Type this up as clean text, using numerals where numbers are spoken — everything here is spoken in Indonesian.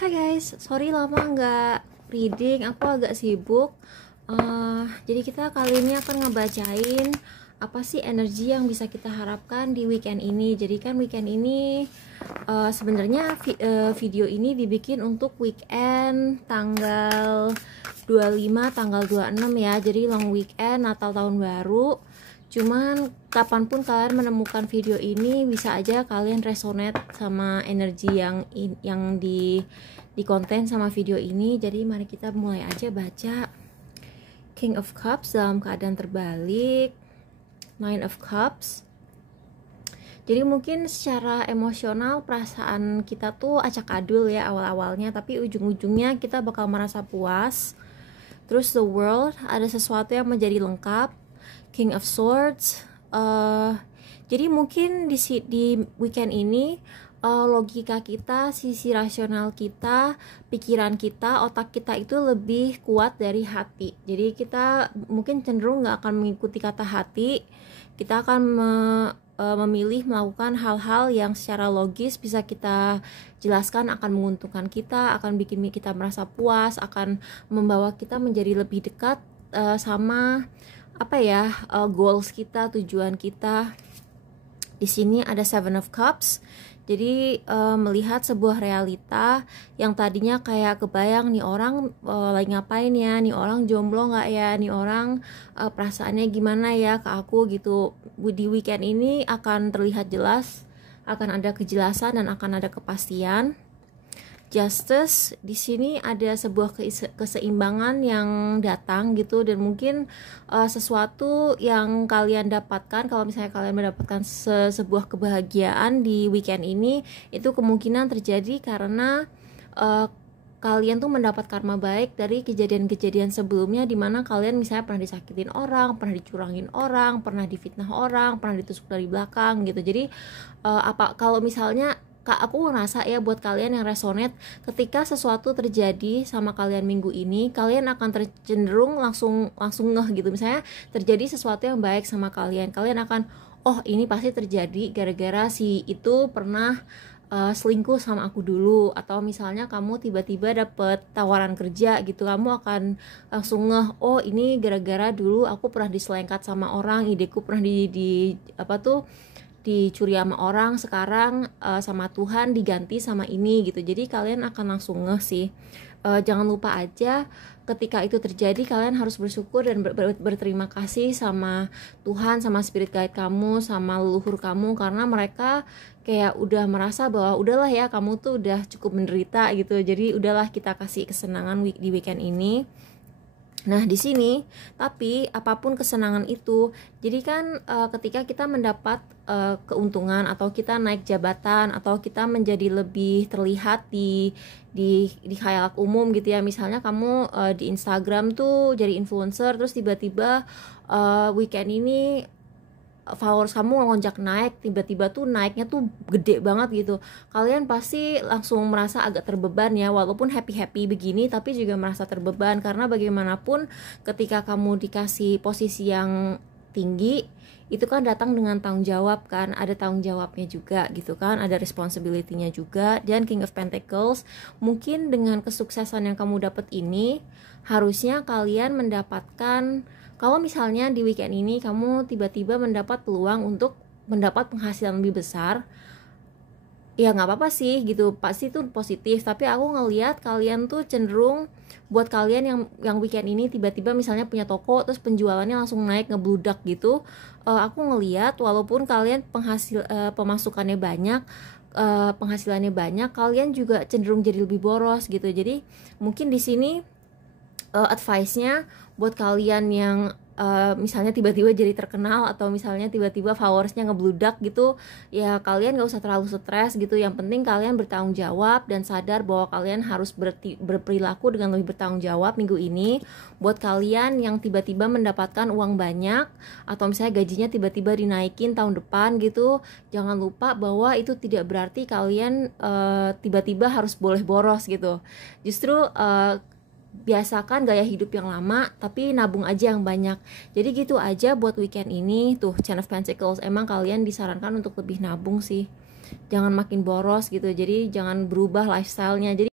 Hai guys, sorry lama nggak reading, aku agak sibuk. Jadi kita kali ini akan ngebacain apa sih energi yang bisa kita harapkan di weekend ini. Jadi kan weekend ini sebenarnya video ini dibikin untuk weekend tanggal 25, tanggal 26 ya. Jadi long weekend Natal tahun baru. Cuman kapanpun kalian menemukan video ini, bisa aja kalian resonate sama energi yang di konten sama video ini. Jadi mari kita mulai aja baca. King of Cups dalam keadaan terbalik, Nine of Cups. Jadi mungkin secara emosional perasaan kita tuh acak-adul ya awal-awalnya, tapi ujung-ujungnya kita bakal merasa puas. Terus the World, ada sesuatu yang menjadi lengkap. King of Swords. Jadi mungkin di weekend ini logika kita, sisi rasional kita, pikiran kita, otak kita itu lebih kuat dari hati. Jadi kita mungkin cenderung nggak akan mengikuti kata hati. Kita akan memilih melakukan hal-hal yang secara logis bisa kita jelaskan akan menguntungkan kita, akan bikin kita merasa puas, akan membawa kita menjadi lebih dekat sama goals kita, tujuan kita. Di sini ada Seven of Cups. Jadi melihat sebuah realita yang tadinya kayak kebayang nih orang lagi ngapain ya, nih orang jomblo nggak ya, nih orang perasaannya gimana ya ke aku gitu. Di weekend ini akan terlihat jelas, akan ada kejelasan dan akan ada kepastian. Justice, di sini ada sebuah keseimbangan yang datang gitu, dan mungkin sesuatu yang kalian dapatkan kalau misalnya kalian mendapatkan sebuah kebahagiaan di weekend ini, itu kemungkinan terjadi karena kalian tuh mendapat karma baik dari kejadian-kejadian sebelumnya, dimana kalian misalnya pernah disakitin orang, pernah dicurangin orang, pernah difitnah orang, pernah ditusuk dari belakang gitu. Jadi kalau misalnya aku ngerasa ya, buat kalian yang resonate, ketika sesuatu terjadi sama kalian minggu ini, kalian akan cenderung langsung ngeh gitu. Misalnya terjadi sesuatu yang baik sama kalian akan, oh ini pasti terjadi gara-gara si itu pernah selingkuh sama aku dulu. Atau misalnya kamu tiba-tiba dapet tawaran kerja gitu, kamu akan langsung ngeh, oh ini gara-gara dulu aku pernah diselengkat sama orang, ideku pernah dicuri sama orang, sekarang sama Tuhan diganti sama ini gitu. Jadi kalian akan langsung ngeh sih. Jangan lupa aja ketika itu terjadi, kalian harus bersyukur dan berterima kasih sama Tuhan, sama spirit guide kamu, sama leluhur kamu, karena mereka kayak udah merasa bahwa udahlah ya, kamu tuh udah cukup menderita gitu. Jadi udahlah, kita kasih kesenangan di weekend ini. Nah di sini, tapi apapun kesenangan itu, jadi kan ketika kita mendapat keuntungan, atau kita naik jabatan, atau kita menjadi lebih terlihat di khayal umum gitu ya. Misalnya kamu di Instagram tuh jadi influencer, terus tiba-tiba weekend ini followers kamu ngelonjak naik, tiba-tiba tuh naiknya tuh gede banget gitu. Kalian pasti langsung merasa agak terbeban ya, walaupun happy-happy begini tapi juga merasa terbeban, karena bagaimanapun ketika kamu dikasih posisi yang tinggi, itu kan datang dengan tanggung jawab kan, ada tanggung jawabnya juga gitu kan, ada responsibility-nya juga. Dan King of Pentacles, mungkin dengan kesuksesan yang kamu dapat ini, harusnya kalian mendapatkan, kalau misalnya di weekend ini kamu tiba-tiba mendapat peluang untuk mendapat penghasilan lebih besar, ya nggak apa-apa sih gitu, pasti itu positif. Tapi aku ngelihat kalian tuh cenderung, buat kalian yang weekend ini tiba-tiba misalnya punya toko, terus penjualannya langsung naik ngebludak gitu, aku ngelihat walaupun kalian pemasukannya banyak, penghasilannya banyak, kalian juga cenderung jadi lebih boros gitu. Jadi mungkin di sini advice-nya buat kalian yang misalnya tiba-tiba jadi terkenal, atau misalnya tiba-tiba followersnya ngebludak gitu, ya kalian gak usah terlalu stres gitu. Yang penting kalian bertanggung jawab dan sadar bahwa kalian harus berperilaku dengan lebih bertanggung jawab minggu ini. Buat kalian yang tiba-tiba mendapatkan uang banyak, atau misalnya gajinya tiba-tiba dinaikin tahun depan gitu, jangan lupa bahwa itu tidak berarti kalian tiba-tiba harus boleh boros gitu. Justru biasakan gaya hidup yang lama, tapi nabung aja yang banyak. Jadi gitu aja buat weekend ini. Tuh, Ten of Pentacles, emang kalian disarankan untuk lebih nabung sih, jangan makin boros gitu. Jadi jangan berubah lifestyle-nya. Jadi